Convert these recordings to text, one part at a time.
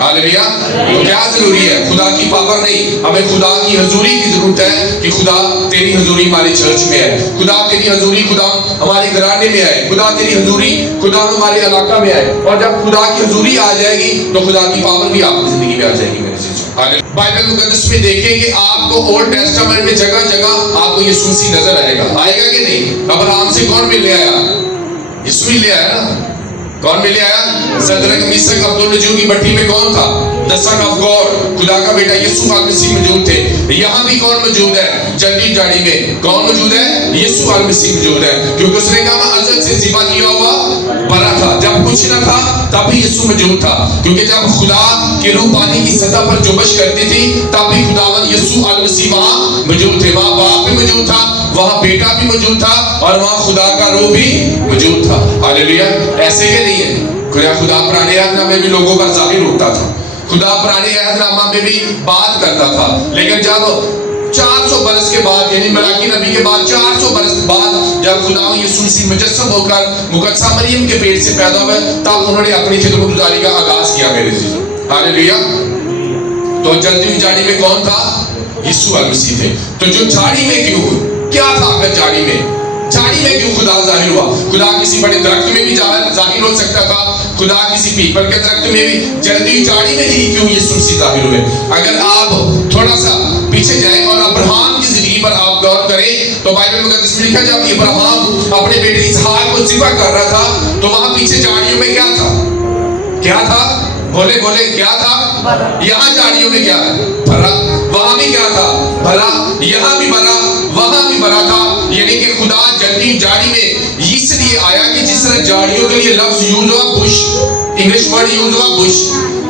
Hallelujah. تو کیا ضروری ہے؟ خدا کی پاور نہیں, ہمیں خدا کی حضوری کی ضرورت ہے کہ خدا تیری حضوری ہمارے چرچ میں ہے, خدا تیری حضوری خدا ہمارے گھرانے میں آئے, خدا تیری حضوری خدا ہمارے علاقہ میں آئے. اور جب خدا کی حضوری آ جائے گی تو خدا کی پاور بھی آپ کی زندگی میں آ جائے گی میرے چیزوں. بائبل مقدس میں دیکھیں کہ آپ کو اولڈ ٹیسٹامنٹ میں جگہ جگہ آپ کو یسوع مسیح نظر آئے گا. آئے گا کہ نہیں؟ ابراہیم سے کون ملنے آیا؟ یسوع ہی لے آیا نا. کون ملے آیا؟ صدرک میثاق عبدالنجور کی بٹھی میں کون تھا؟ the son of God, خدا کا بیٹا یسوع مسیح موجود تھے. یہاں بھی کون موجود ہے؟ جلدی جاڑی میں کون موجود ہے؟ یسوع مسیح موجود ہے, کیونکہ اس نے کہا میں ازل سے ذبح کیا ہوا بڑا تھا. جب کچھ نہ تھا تب بھی یسوع موجود تھا, کیونکہ جب خدا کی روح پانی کی سطح پر جنبش کرتی تھی تب بھی خداوند یسوع مسیح وہاں موجود تھے. وہاں باپ بھی موجود تھا, وہاں بیٹا بھی موجود تھا, اور وہاں خدا کا روح بھی موجود تھا. ہاللیلویا. ایسے کہ نہیں ہے؟ خدا پرانے عہد نامے میں بھی لوگوں پر ظاہر ہوتا تھا, خدا پرانے عہد نامہ میں بھی بات کرتا تھا. لیکن جب 400 برس کے بعد, یعنی ملاکی نبی کے بعد 400 برس بعد جب خدا یسوع مسیح مجسم ہو کر مقدسہ مریم کے پیٹ سے پیدا ہوئے, تب انہوں نے اپنی خدمت گزاری کا آغاز کیا میرے عزیزوں. ہاللیلویا. تو جلدی ہوئی جھاڑی میں کون تھا؟ یسوع مسیح تھے. تو جو جھاڑی میں کیوں, کیا تھا اگر جھاڑی میں کیوں خدا ظاہر ہوا؟ خدا کسی بڑے درخت میں بھی ظاہر ہو سکتا تھا, خدا کسی پیپل کے درخت میں بھی, جلدی جھاڑی میں ہی کیوں یسوع مسیح ظاہر ہوئے؟ اگر آپ تھوڑا سا پیچھے جائیں اور ابراہیم کی زندگی پر آپ غور کریں تو بائبل مقدس میں لکھا جب ابراہیم اپنے بیٹے اسحاق کو ذبح کر رہا تھا تو وہاں پیچھے جھاڑیوں میں کیا تھا؟ کیا تھا؟ بولے کیا تھا؟ یہاں جھاڑیوں میں کیا ہے؟ بھرا. وہاں بھی کیا تھا؟ بھرا. یہاں بھی بھرا, وہاں بھی بھرا تھا. یعنی کہ خدا جلدی جھاڑی میں اس لیے آیا کہ جس طرح جھاڑیوں کے لیے لفظ یوز ہوا بش, انگلش ورڈ یوز ہوا بش,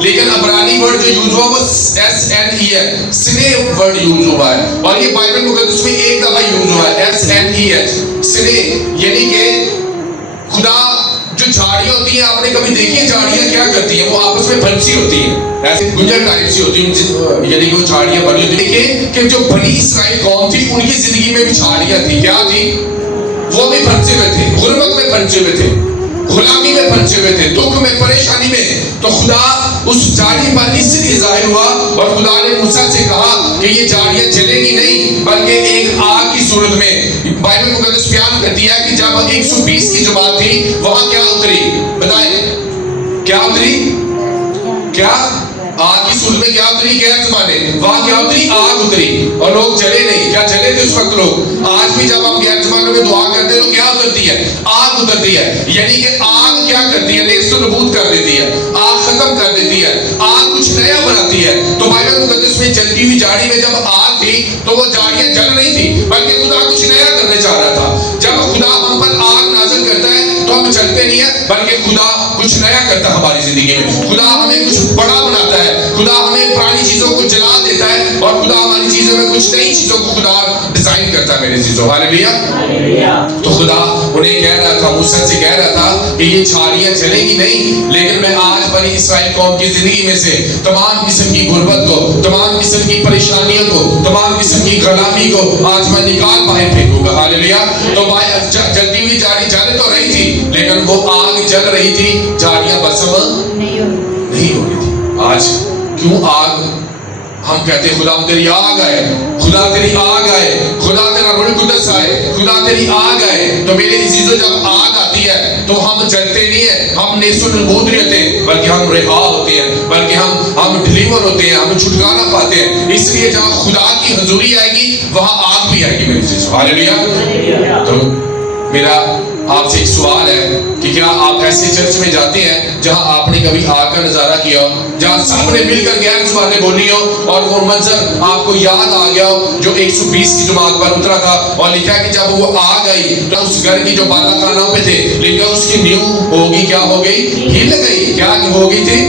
لیکن عبرانی ورڈ جو یوز ہوا وہ SNE ہے, سنے ورڈ یوز ہوا ہے. اور یہ بائبل مقدس میں ایک دفعہ یوز ہوا ہے SNE, سنے. یعنی کہ خدا جو جھاڑیاں ہوتی ہیں, آپ نے کبھی دیکھی ہیں جھاڑیاں کیا کرتی ہیں؟ وہ آپس میں پھنسی ہوتی ہیں, ایسے گنجر ٹائپ سی ہوتی ہیں, یعنی کہ وہ جھاڑیاں بنی ہوتی ہیں. دیکھیں کہ جو بنی اسرائیل قوم تھی ان کی زندگی میں بھی جھاڑیاں تھی. کیا تھی؟ وہ بھی پھنسے ہوئے تھے, غربت میں پھنسے ہوئے تھے, غلامی میں پھنسے ہوئے تھے, دکھ میں, پریشانی میں. تو خدا اس جھاڑی پر اس لیے ظاہر ہوا اور خدا نے موسیٰ سے کہا کہ یہ جھاڑیاں جلیں گی نہیں بلکہ ایک آگ کی صورت میں. بائبل مقدس بیان کرتی ہے کہ جب 120 کی جماعت تھی وہاں کیا اتری؟ بتائیں کیا اتری؟ کیا آگ کی صورت میں کیا اتری؟ غیر زبانیں. وہاں کیا اتری؟ آگ اتری, اور لوگ جلے نہیں. کیا جلے تھے اس وقت لوگ؟ آج بھی جب ہم غیر زبانوں میں دعا کرتے ہیں تو کیا اترتی ہے؟ آگ اترتی ہے. یعنی کہ آگ کیا کرتی ہے؟ نیست و نبود کر دیتی ہے, آگ ختم کر دیتی ہے, آگ کچھ نیا بناتی ہے. تو بائبل مقدس میں جلتی ہوئی جھاڑی میں جب آگ تھی تو وہ جھاڑیاں جل نہیں تھی بلکہ خدا کچھ نیا کرنے چاہ رہا تھا. جب خدا ہم پر آگ نازل کرتا ہے تو ہم جلتے نہیں ہیں بلکہ خدا کچھ نیا کرتا ہے ہماری زندگی میں. خدا ہمیں کچھ بڑا بناتا ہے, خدا ہمیں پرانی چیزوں کو جلا دیتا ہے اور خدا ہماری چیزوں میں کچھ نئی چیزوں کو خدا ڈیزائن کرتا ہے میرے چیزوں. ہاللیلویا. تو خدا انہیں کہہ رہا تھا, موسیٰ سے کہہ رہا تھا کہ یہ جھاڑیاں جلیں گی نہیں, لیکن میں آج بنی اسرائیل قوم کی زندگی میں سے تمام قسم کی غربت کو, تمام قسم کی پریشانیوں کو, تمام قسم کی غلامی کو آج میں نکال باہر پھینکوں گا. ہاللیلویا. تو جلتی ہوئی جھاڑی جل تو رہی تھی لیکن وہ آگ جل رہی تھی, جھاڑیاں بسم نہیں ہو رہی تھی. آج کیوں آگ ہم کہتے ہیں خدا تیری آگ آئے, خدا تیری آگ آئے, خدا تیرا روح القدس آئے, خدا تیری آگ آئے. تو میرے عزیزو جب آگ آتی ہے تو ہم جلتے نہیں ہیں, ہم نیست و نبود نہیں ہوتے بلکہ ہم رہا ہوتے ہیں, بلکہ ہم ڈلیور ہوتے ہیں, ہم چھٹکارا پاتے ہیں. اس لیے جہاں خدا کی حضوری آئے گی وہاں آگ بھی آئے گی میرے عزیزو. ہاللیلویا. تو میرا آپ سے ایک سوال ہے کہ کیا آپ ایسے چرچ میں جاتے ہیں جہاں آپ نے کبھی آگ کا نظارہ کیا ہو, جہاں سب نے مل کر غیر زبانیں بولی ہو اور وہ منظر آپ کو یاد آ گیا ہو جو 120 کی جماعت پر اترا تھا, اور لکھا کہ جب وہ آگ آئی تو اس گھر کی جو بالا خانوں پہ تھے لکھا اس کی نیو ہوگی, کیا ہو گئی؟ ہل گئی. کیا ہو گئی تھی؟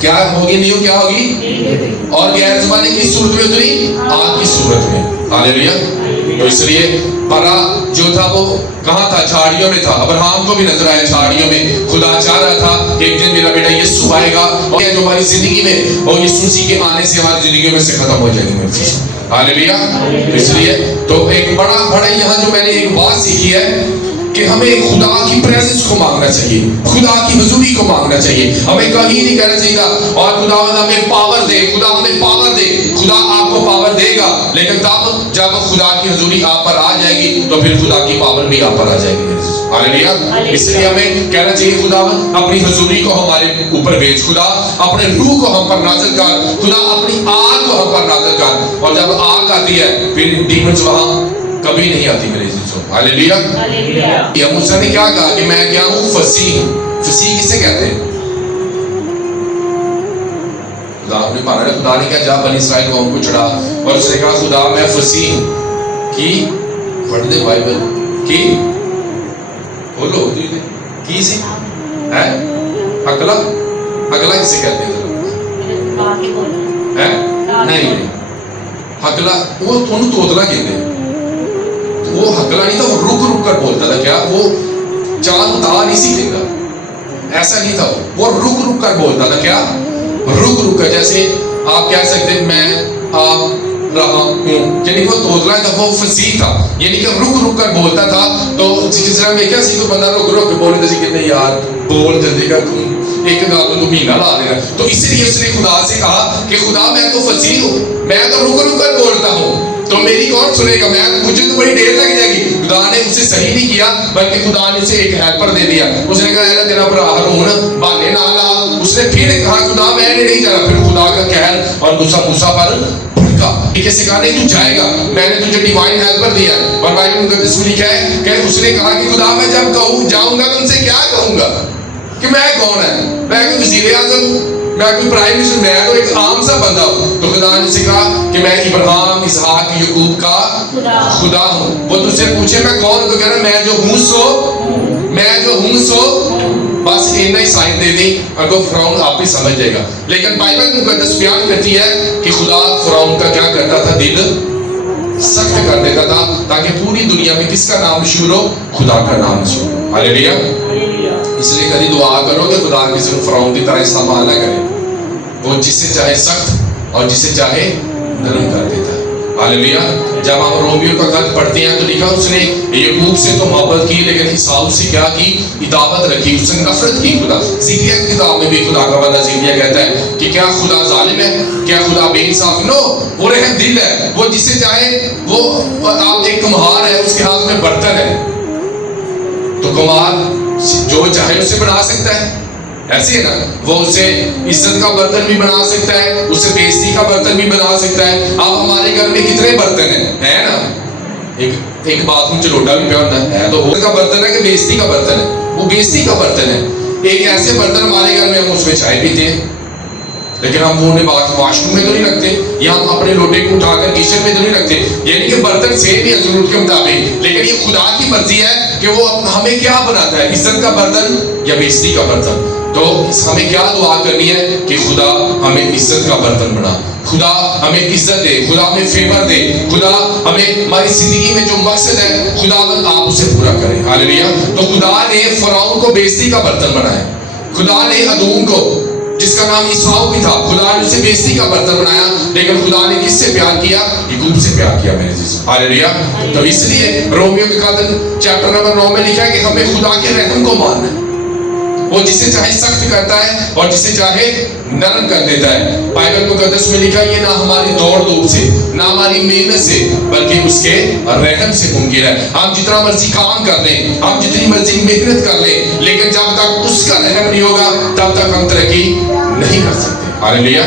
کیا ہوگی؟ نیو کیا ہوگی؟ اور غیر زبانیں کس صورت میں اتری؟ آگ کی صورت میں. ہاللیلویا. تو اس لیے برا جو تھا وہ کہاں تھا؟ جھاڑیوں میں تھا. ابراہیم کو بھی نظر آیا جھاڑیوں میں. خدا چاہ رہا تھا کہ ایک دن میرا بیٹا یسوع آئے گا اور جو ہماری زندگی میں اور یسوع مسیح کے آنے سے ہماری زندگیوں میں سے ختم ہو جائے گا. ہاللیلویا. اس لیے تو ایک بڑا یہاں جو میں نے ایک بات سیکھی ہے کہ ہمیں خدا کی پریزنس کو مانگنا چاہیے, خدا کی حضوری کو مانگنا چاہیے. ہمیں کہیں نہیں کہنا چاہیے اور خدا ہمیں پاور دے, خدا ہمیں پاور دے. خدا آپ کو پاور دے گا, لیکن تب جب خدا کی حضوری آپ پر آ جائے گی تو پھر خدا کی پاور بھی آپ پر آ جائے گی. ہاللیلویا. اس لیے ہمیں کہنا چاہیے خدا اپنی حضوری کو ہمارے اوپر بھیج, خدا اپنے روح کو ہم پر نازل کر, خدا اپنی آگ کو ہم پر نازل کر. اور جب آگ آتی ہے پھر ڈیمنز وہاں کبھی نہیں آتی میرے عزیزو. ہاللیلویا. یا موسیٰ نے کیا کہا کہ میں کیا ہوں, فصیح ہوں. فصیح کسے کہتے ہیں؟ خدا نے کہا جا بنی اسرائیل قوم کو چڑھا, اور اس نے کہا خدا میں فصیح ہوں. کی پڑھ دے بائبل کی بولو کی سی ہے اگلا اگلا کسے کہتے ہیں؟ نہیں اگلا وہ انہوں توتلا کہتے ہیں. وہ ہکلا نہیں تھا, وہ رک رک کر بولتا تھا. کیا وہ چاند تا نہیں سیکھے گا, ایسا نہیں تھا. وہ رک رک کر بولتا تھا. کیا رک رک کر, جیسے آپ کہہ سکتے ہیں میں آپ رہا ہوں, یعنی وہ توتلا تھا, وہ فصیح تھا, یعنی کہ رک رک کر بولتا تھا. تو جس طرح میں کیا سیکھو بندہ رک رک کے بولنے تھا کہ نہیں یار بول جلدی کر, ایک گال تو مہینہ لا دینا. تو اسی لیے اس نے خدا سے کہا کہ خدا میں تو فصیح ہوں, میں تو رک رک کر بولتا ہوں, تو میری کون سنے گا, مجھے تو بڑی دیر لگ جائے گی. خدا نے اسے صحیح نہیں کیا, بلکہ خدا نے اسے ایک ہیلپر دے دیا. اس نے کہا اے تیرا برا ہارون بہانے نہ لا. اس نے پھر کہا خدا میں نے نہیں جانا. پھر خدا کا قہر اور غصہ موسیٰ پر بھڑکا. کیسے کہا نہیں تو جائے گا, میں نے تجھے ڈیوائن ہیلپر دیا. اور بائبل مقدس میں لکھا ہے کہ اس نے کہا کہ خدا میں جب کہوں جاؤں گا تو ان سے کیا کہوں گا کہ میں کون ہے, میں کوئی وزیر اعظم ہوں, میں کوئی پرائم منسٹر, میں تو ایک عام سا بندہ ہوں. تو خدا نے سے کہا کہ میں ابراہیم اسحاق یعقوب کا خدا ہوں. وہ تجھ سے پوچھے میں کون, تو کہہ رہا میں جو ہوں سو, میں جو ہوں سو, بس اتنا ہی سائن دے دیں اور تو فرعون آپ ہی سمجھ جائے گا. لیکن بائبل مقدس بیان کرتی ہے کہ خدا فرعون کا کیا کرتا تھا, دل سخت کر دیتا تھا تاکہ پوری دنیا میں کس کا نام مشہور ہو, خدا کا نام مشہور ہو. ہاللیلویا. اس لیے کبھی دعا کرو کہ خدا کسی کو فرعون کی طرح استعمال نہ کرے. وہ جسے چاہے سخت اور جسے چاہے نرم کر دیتا ہے. ہاللیلویا. جب ہم رومیو کا خط پڑھتے ہیں تو لکھا اس نے یعقوب سے تو محبت کی لیکن عیساؤ سے کیا کی, عداوت رکھی, اس نے نفرت کی. خدا زکریا کی کتاب میں بھی خدا کا بندہ زکریا کہتا ہے کہ کیا خدا ظالم ہے, کیا خدا بے انصاف؟ نو, وہ رحم دل ہے. وہ جسے چاہے, وہ آپ ایک کمہار ہے, اس کے ہاتھ میں برتن ہے, تو کمہار جو چاہے اسے بنا سکتا ہے, ایسے ہے نا. وہ اسے عزت کا برتن بھی بنا سکتا ہے, اسے بےزتی کا برتن بھی بنا سکتا ہے. اب ہمارے گھر میں کتنے برتن ہیں نا, ایک بات روم چلوٹا بھی پیا ہوتا ہے, تو وہ کا برتن ہے کہ بےزتی کا برتن ہے, وہ بےزتی کا برتن ہے. ایک ایسے برتن ہمارے گھر میں ہم اس میں چائے پیتے ہیں, لیکن ہم وہ واش روم میں تو نہیں رکھتے, یا ہم اپنے لوٹے کو اٹھا کر کچن میں تو نہیں رکھتے. یعنی کہ برتن سیم ہی ہے ضرورت کے مطابق, لیکن یہ خدا کی مرضی ہے کہ وہ ہمیں کیا بناتا ہے, عزت کا برتن یا بےزتی کا برتن. تو ہمیں کیا دعا کرنی ہے کہ خدا ہمیں عزت کا برتن بنا, خدا ہمیں عزت دے, خدا ہمیں فیور دے, خدا ہمیں ہماری زندگی میں جو مقصد ہے خدا آپ اسے پورا کریں. ہاللیلویا. تو خدا نے فرعون کو بےزتی کا برتن بنایا, خدا نے ادوم کو جس کا نام عیساؤ بھی تھا, خدا نے اسے بےزتی کا برتن بنایا, لیکن خدا نے کس سے پیار کیا, یعقوب سے پیار کیا میرے عزیز. ہاللیلویا. تو اس لیے رومیو کے خط چیپٹر نمبر 9 میں لکھا ہے کہ ہمیں خدا کے رحم کو ماننا ہے. وہ جسے چاہے سخت کرتا ہے اور جسے چاہے نرم کر دیتا ہے. بائبل مقدس میں لکھا یہ نہ ہماری دوڑ دھوپ سے, نہ ہماری محنت سے, بلکہ اس کے رحم سے ممکن ہے. ہم جتنا مرضی کام کر لیں, ہم جتنی مرضی محنت کر لیں, لیکن جب تک اس کا رحم نہیں ہوگا تب تک ہم ترقی نہیں کر سکتے. ہاللیلویا.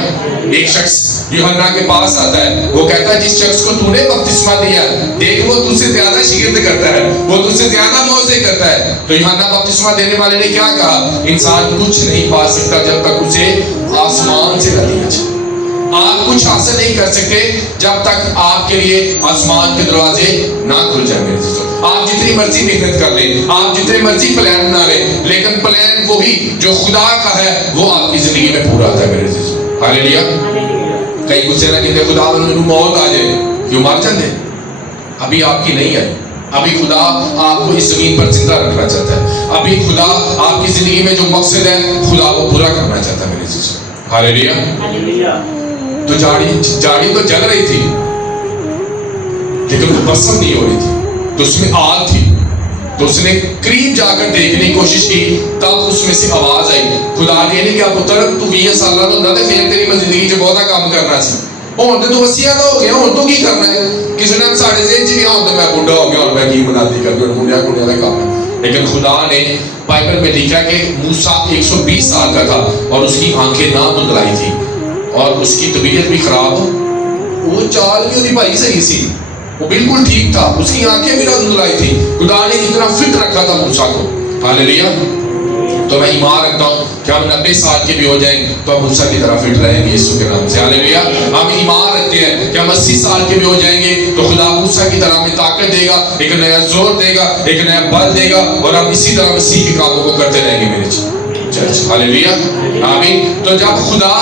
ایک شخص یوحنا کے پاس آتا ہے, وہ کہتا ہے جس شخص کو تو نے بپتسمہ دیا, دیکھ وہ تجھ سے زیادہ شگرد کرتا ہے, وہ تجھ سے زیادہ موعظے کرتا ہے. تو یوحنا بپتسمہ دینے والے نے کیا کہا, انسان کچھ نہیں پا سکتا جب تک اسے آسمان سے نہ دیا جائے. آپ کچھ حاصل نہیں کر سکتے جب تک آپ کے لیے آسمان کے دروازے نہ کھل جائیں. میرے دوستو, آپ جتنی مرضی محنت کر لیں, آپ جتنے مرضی پلان بنا لیں, لیکن پلان وہی جو خدا کا ہے وہ آپ کی زندگی میں پورا ہوتا ہے. میرے دوستو, ہاللیلویا. کئی غصے نہ کہتے خدا میں موت آ جائے, کیوں مار جاتے, ابھی آپ کی نہیں آئی. ابھی خدا آپ کو اس زمین پر زندہ رکھنا چاہتا ہے. ابھی خدا آپ کی زندگی میں جو مقصد ہے خدا وہ پورا کرنا چاہتا ہے. میرے دوستو, ہاللیلویا. تو جاڑی تو جل رہی تھی لیکن وہ بسم نہیں ہو رہی تھی, تو اس میں آگ تھی. تو اس نے قریب جا کر دیکھنے کی کوشش کی، تب اس میں سے آواز آئی، خدا نے نہیں کیا پتر تو 20 سال تو نہ پھر تیری میں زندگی چ بہت کام کرنا سی، ہوں تو 80 کا ہو گیا، ہوں تو کی کرنا ہے؟ کسی نے سارے ذہن چ ہوں تو میں بڈھا ہو گیا اور میں کی منادی کر دوں، منڈیا کنڈیا کا کام ہے۔ لیکن خدا نے بائبل میں لکھا کہ موسیٰ 120 سال کا تھا اور اس کی آنکھیں نہ دھندلائی تھی اور اس کی طبیعت بھی خراب، وہ چال بھی ہوتی بھائی صحیح سی، وہ بالکل ٹھیک تھا، اس کی آنکھیں بھی نہ دھندلائی تھی، خدا نے اتنا فٹ رکھا تھا موسیٰ کو۔ ہاللیلویا۔ تو میں ایمان رکھتا ہوں کہ ہم 90 سال کے بھی ہو جائیں تو ہم موسیٰ کی طرح فٹ رہیں گے یسوع کے نام سے۔ ہاللیلویا۔ ہم ایمان رکھتے ہیں کہ ہم 80 سال کے بھی ہو جائیں گے تو خدا موسیٰ کی طرح ہمیں طاقت دے گا، ایک نیا زور دے گا، ایک نیا بل دے گا اور ہم اسی طرح مسیح کے کاموں کو کرتے رہیں گے میرے چرچ۔ ہاللیلویا۔ آمین۔ تو جب خدا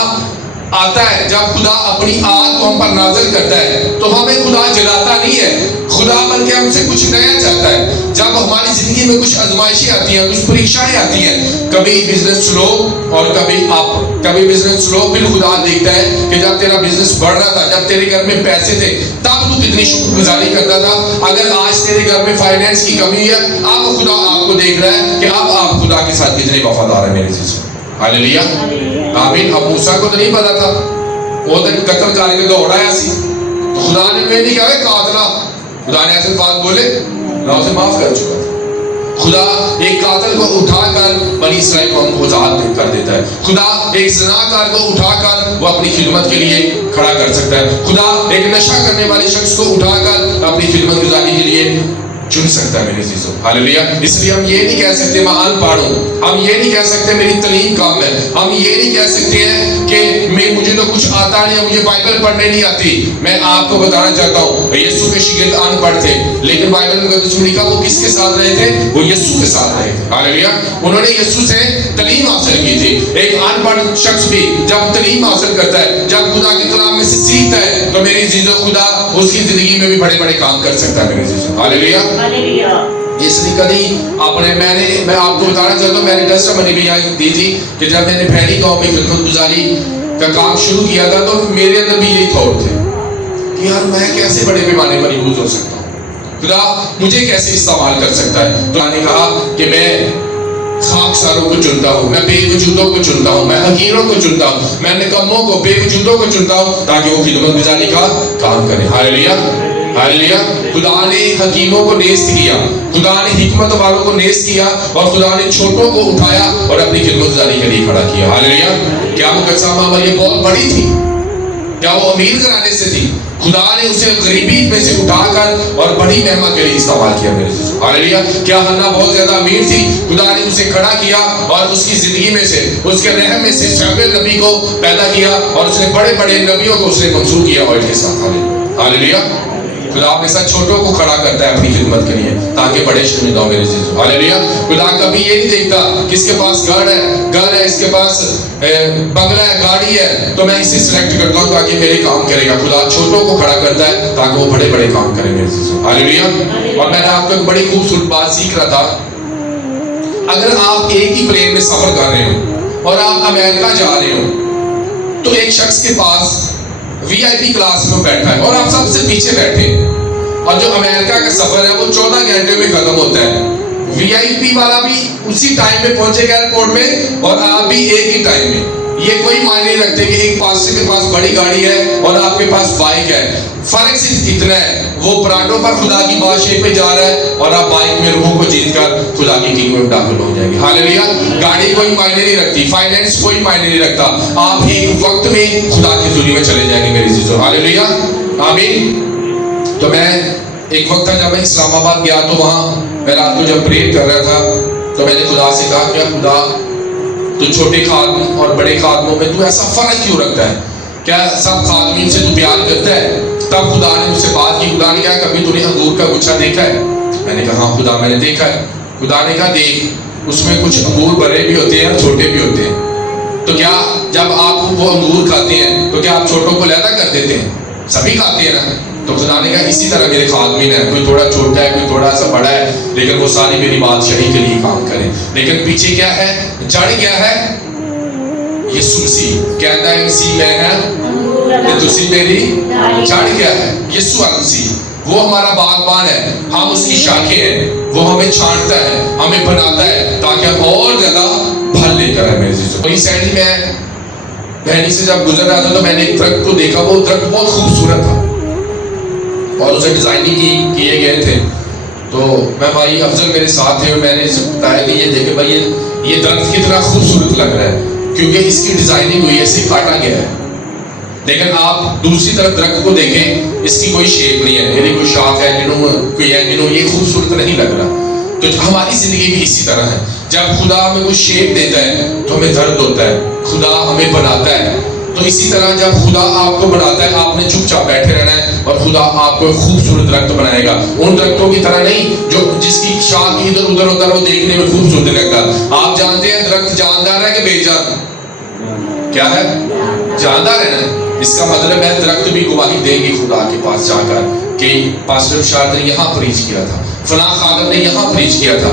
آتا ہے، جب خدا اپنی آگ کو ہم پر نازل کرتا ہے تو ہمیں خدا جلاتا نہیں ہے، خدا بلکہ ہم سے کچھ نیا چاہتا ہے۔ جب ہماری زندگی میں کچھ آزمائشیں آتی ہیں، کچھ پریشائیں آتی ہیں، کبھی بزنس سلو اور کبھی اپ، کبھی بزنس سلو، پھر خدا دیکھتا ہے کہ جب تیرا بزنس بڑھ رہا تھا، جب تیرے گھر میں پیسے تھے، تب تو کتنی شکر گزاری کرتا تھا، اگر آج تیرے گھر میں فائنینس کی کمی ہے، اب خدا آپ کو دیکھ رہا ہے کہ اب آپ خدا کے ساتھ کتنے وفادار ہیں میرے چیز۔ ہاللیلویا۔ آمین۔ اب موسیٰ کو تو نہیں پتا تھا، وہ تو قتل کر کے دوڑایا سی، تو خدا نے میں نہیں کہا قاتلہ، خدا نے ایسے بات بولے نہ اسے معاف کر چکا تھا۔ خدا ایک قاتل کو اٹھا کر بنی اسرائیل کو ہم کو آزاد کر دیتا ہے، خدا ایک زناکار کو اٹھا کر وہ اپنی خدمت کے لیے کھڑا کر سکتا ہے، خدا ایک نشہ کرنے والے شخص کو اٹھا کر اپنی خدمت گزاری کے لیے چن سکتا ہے میرے عزیزو۔ ہاللیلویا۔ اس لیے ہم یہ نہیں کہہ سکتے میں ان پڑھ ہوں، ہم یہ نہیں کہہ سکتے میری تعلیم کم ہے، ہم یہ نہیں کہہ سکتے ہیں کہ مجھے تو کچھ آتا نہیں ہے، مجھے بائبل پڑھنے نہیں آتی۔ میں آپ کو بتانا چاہتا ہوں یسوع کے شاگرد ان پڑھ تھے، لیکن بائبل میں لکھا وہ کس کے ساتھ رہے تھے؟ وہ یسوع کے ساتھ رہے تھے۔ ہاللیلویا۔ انہوں نے یسوع سے تعلیم حاصل کی تھی۔ ایک ان پڑھ شخص بھی جب تعلیم حاصل کرتا ہے، جب خدا کے کلام میں سے سیکھتا ہے تو میری عزیزو خدا اس کی زندگی میں بھی بڑے بڑے کام کر سکتا ہے میرے عزیزو۔ ہاللیلویا۔ اس لیے کبھی میں آپ کو بتانا چاہتا ہوں، میں نے ٹیسٹمنی بھی یہاں دی تھی کہ جب میں نے پہلی قوم میں خدمت گزاری کا کام شروع کیا تھا تو میرے اندر بھی یہی تھاٹ تھے کہ یار میں کیسے بڑے پیمانے پر یوز ہو سکتا ہوں، خدا مجھے کیسے استعمال کر سکتا ہے۔ تو میں نے کہا کہ میں خاکساروں کو چنتا ہوں، میں بے وجودوں کو چنتا ہوں، میں حقیروں کو چنتا ہوں، میں نکموں کو، بے وجودوں کو چنتا ہوں تاکہ وہ خدمت گزاری کا کام کریں۔ ہاللیلویا۔ ہاللیلویا۔ خدا نے حکیموں کو نیست کیا، خدا نے حکمت والوں کو نیست کیا اور خدا نے چھوٹوں کو اٹھایا اور اپنی خدمت گزاری کے لیے کھڑا کیا۔ ہاللیلویا۔ کیا مقدسہ ماما یہ بہت بڑی تھی؟ کیا وہ امیر گھرانے سے تھی؟ خدا نے اسے غریبی میں سے اٹھا کر اور بڑی مہما کے لیے استعمال کیا میرے عزیزو۔ ہاللیلویا۔ کیا حنا بہت زیادہ امیر تھی؟ خدا نے اسے کھڑا کیا اور اس کی زندگی میں سے، اس کے رحم میں سے شعیب نبی کو پیدا کیا اور اس نے بڑے بڑے نبیوں کو اس نے منسوخ کیا اور کے ساتھ۔ ہاللیلویا۔ خدا ہمیشہ چھوٹوں کو کھڑا کرتا ہے اپنی خدمت کے لیے تاکہ بڑے شرمندہ ہو میرے عزیزو۔ ہاللیلویا۔ خدا کبھی یہ نہیں دیکھتا کس کے پاس گھر ہے، اس کے پاس بنگلہ ہے، گاڑی ہے تو میں اسے سلیکٹ کرتا ہوں تاکہ میرے کام کرے گا۔ خدا چھوٹوں کو کھڑا کرتا ہے تاکہ وہ بڑے بڑے کام کریں میرے عزیزو۔ ہاللیلویا۔ اور میں نے آپ کو ایک بڑی خوبصورت بات سیکھ رہا تھا، اگر آپ ایک ہی پلین میں سفر کر رہے ہو اور آپ امریکہ جا رہے ہو تو ایک شخص کے پاس وی آئی پی کلاس میں بیٹھا ہے اور آپ سب سے پیچھے بیٹھے ہیں، اور جو امریکہ کا سفر ہے وہ 14 گھنٹے میں ختم ہوتا ہے، وی آئی پی والا بھی اسی ٹائم میں پہنچے گا ایئرپورٹ میں اور آپ بھی ایک ہی ٹائم میں۔ یہ کوئی معنی نہیں رکھتے کہ ایک پاسٹر کے پاس بڑی گاڑی ہے اور آپ کے پاس بائک ہے، فرق صرف اتنا ہے وہ پراٹوں پر خدا کی بادشاہی پہ جا رہا ہے اور آپ بائک میں روحوں کو جیت کر خدا کی کنگڈم میں داخل ہو جائیں گے۔ ہاللیلویا۔ گاڑی کوئی معنی نہیں رکھتی، فائنینس کوئی معنی نہیں رکھتا، آپ ایک وقت میں خدا کی حضوری میں چلے جائیں گے میرے عزیزو۔ ہاللیلویا۔ آمین۔ تو میں ایک وقت تھا جب میں اسلام آباد گیا تو وہاں میں رات کو جب پریئر کر رہا تھا تو میں نے خدا سے کہا کہ خدا تو چھوٹے خادم اور بڑے خادموں میں تو ایسا فرق کیوں رکھتا ہے؟ کیا سب خادمین سے تو پیار کرتا ہے؟ تب خدا نے مجھ سے بات کی، خدا نے کہا کبھی تو نے انگور کا گچھا دیکھا ہے؟ میں نے کہا ہاں خدا میں نے دیکھا ہے۔ خدا نے کہا دیکھ اس میں کچھ انگور بڑے بھی ہوتے ہیں اور چھوٹے بھی ہوتے ہیں، تو کیا جب آپ وہ انگور کھاتے ہیں تو کیا آپ چھوٹوں کو علیحدہ کر دیتے ہیں؟ سبھی کھاتے ہیں نا۔ تو خدا نے کہا اسی طرح میرے خادمین ہیں، کوئی تھوڑا چھوٹا ہے کوئی تھوڑا سا بڑا ہے، لیکن وہ ساری میری بادشاہی کے لیے کام کریں۔ لیکن پیچھے کیا ہے؟ جڑ کیا ہے؟ یسوع مسیح۔ کہتا ہے مسیح میں ہے کہ تسی میری جڑ کیا ہے؟ یسوع مسیح۔ وہ ہمارا باغبان ہے, ہم اس کی شاخیں ہیں, وہ ہمیں چھانٹتا ہے, ہمیں بناتا ہے تاکہ ہم اور زیادہ پھل لے کر آئیں. ریسنٹلی میں بہنی سے جب گزر رہا تھا تو میں نے ایک درخت کو دیکھا, وہ درخت بہت خوبصورت تھا اور اسے ڈیزائننگ کیے گئے تھے. تو میں بھائی افضل میرے ساتھ تھے اور میں نے بتایا کہ یہ دیکھیں بھائی یہ درخت کتنا خوبصورت لگ رہا ہے کیونکہ اس کی ڈیزائننگ ہوئی ہے, اسے کاٹا گیا ہے. لیکن آپ دوسری طرف درخت کو دیکھیں, اس کی کوئی شیپ نہیں ہے, یعنی کوئی شاخ ہے کوئی ہے یہ خوبصورت نہیں لگ رہا. تو ہماری زندگی بھی اسی طرح ہے, جب خدا ہمیں کوئی شیپ دیتا ہے تو ہمیں درد ہوتا ہے, خدا ہمیں بناتا ہے. تو اسی طرح جب خدا آپ کو بناتا ہے آپ نے چپ چاپ بیٹھے رہنا ہے اور خدا آپ کو ایک خوبصورت درخت بنائے گا, ان درختوں کی طرح نہیں جو جس کی شاخ ادھر ادھر ہوتا ہے وہ دیکھنے میں خوبصورت لگتا ہے. آپ جانتے ہیں درخت جاندار ہے کہ بے جان؟ کیا ہے؟ جاندار ہے نا. اس کا مطلب ہے درخت بھی گواہی دیں گے خدا کے پاس جا کر کہ پاسٹر شاہد نے یہاں پریچ کیا تھا, فلاں خادم نے یہاں پریچ کیا تھا.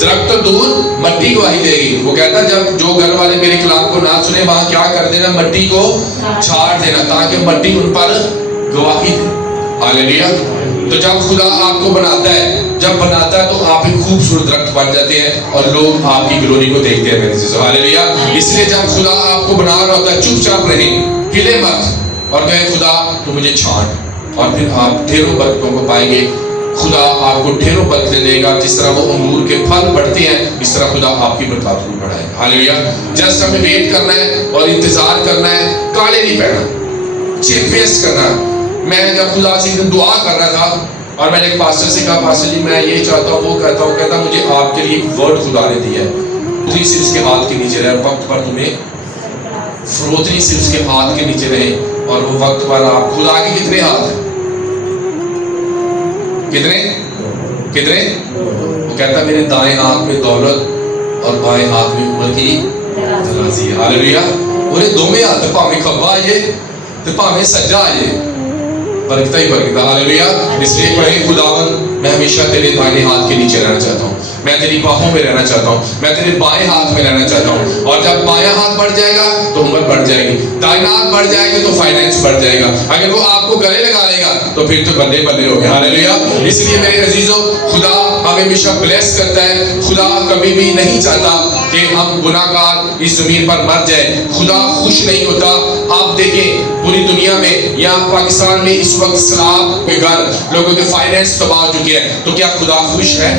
درخت تو دور, مٹی گواہی دے گی. وہ کہتا جب جو گھر والے میرے کلام کو نہ سنے وہاں کیا کر دینا, مٹی کو چھاڑ دینا تاکہ مٹی ان پر گواہی دے. ہاللیلویا. تو جب خدا آپ کو بناتا ہے, جب بناتا ہے تو آپ ایک خوبصورت درخت بن جاتے ہیں اور لوگ آپ کی گلوری کو دیکھتے ہیں میرے عزیزو. ہاللیلویا. اس لیے جب خدا آپ کو بنا رہا ہوتا ہے چپ چاپ رہیں, ہلے مت اور کہیں خدا تو مجھے چھانٹ, اور پھر آپ ڈھیروں برکتوں کو پائیں گے. خدا آپ کو ڈھیروں برکتیں دے گا. جس طرح وہ انگور کے پھل بڑھتے ہیں اس طرح خدا آپ کی برکات کو بڑھائے. ہاللیلویا. جسٹ ہمیں ویٹ کرنا ہے اور انتظار کرنا ہے, کالے نہیں پہنا, چپ ویسٹ کرنا. میں جب خدا سے دعا کر رہا تھا اور میں نے ایک پاسٹر سے کہا پاسٹر جی میں یہ چاہتا ہوں وہ کہتا ہوں, کہتا مجھے آپ کے لیے ایک ورڈ خدا نے دیا ہے, فروتنی صرف اس کے ہاتھ کے نیچے رہے, وقت پر تمہیں فروتنی صرف اس کے ہاتھ کے نیچے رہے. اور وہ وقت پر آپ خدا کے کتنے ہاتھ ہیں, کتنے وہ کہتا میرے دائیں ہاتھ میں دولت اور بائیں ہاتھ میں عمر کی درازی. ہاللیلویا. اور یہ دونوں ہاتھ پاویں کھبا آئیے تو پاویں سجا آئیے, برکتہ ہی برکتہ. ہاللیلویا. اس لیے پڑھیں خداوند میں ہمیشہ تیرے دائیں ہاتھ کے نیچے رہنا چاہتا ہوں, میں تیری باہوں میں رہنا چاہتا ہوں, میں تیرے بائیں ہاتھ میں رہنا چاہتا ہوں. اور جب بائیں ہاتھ بڑھ جائے گا تو عمر بڑھ جائے گی, دائیں ہاتھ بڑھ جائے گی تو فائنینس بڑھ جائے گا. اگر وہ آپ کو گلے لگا لے گا تو پھر تو بندے بندے ہو گئے. ہاللیلویا. اس لیے میرے عزیزو خدا ہمیں ہمیشہ بلیس کرتا ہے. خدا کبھی بھی نہیں چاہتا کہ ہم گناہ گار اس زمین پر مر جائیں. خدا خوش نہیں ہوتا. آپ دیکھیں پوری دنیا میں یا پاکستان میں اس وقت سیلاب کے گھر, لوگوں کے فائنینس تباہ ہو چکے ہیں, تو کیا خدا خوش ہے؟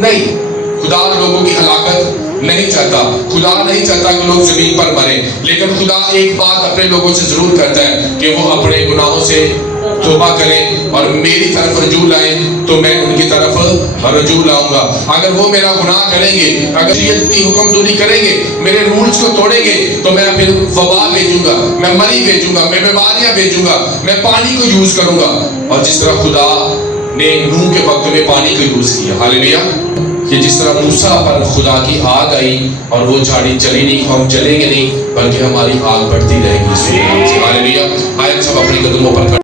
نہیں. خدا لوگوں کی ہلاکت نہیں چاہتا. خدا نہیں چاہتا کہ لوگ زمین پر مریں, لیکن خدا ایک بات اپنے لوگوں سے ضرور کرتا ہے کہ وہ اپنے گناہوں سے توبہ کریں اور میری طرف رجوع لائیں تو میں ان کی طرف رجوع لاؤں گا. اگر وہ میرا گناہ کریں گے, اگر شریعت کی حکم دوری کریں گے, میرے رولز کو توڑیں گے, تو میں پھر وبا بھیجوں گا, میں مری بھیجوں گا, میں بیماریاں بھیجوں گا, میں پانی کو یوز کروں گا. اور جس طرح خدا نے نوح کے وقت میں پانی کو یوز کیا. ہاللیلویا. کہ جس طرح موسیٰ پر خدا کی آگ آئی اور وہ جھاڑی چلی نہیں, ہم چلیں گے نہیں بلکہ ہماری آگ بڑھتی رہے گی. ہاللیلویا. آئے سب اپنے قدموں پر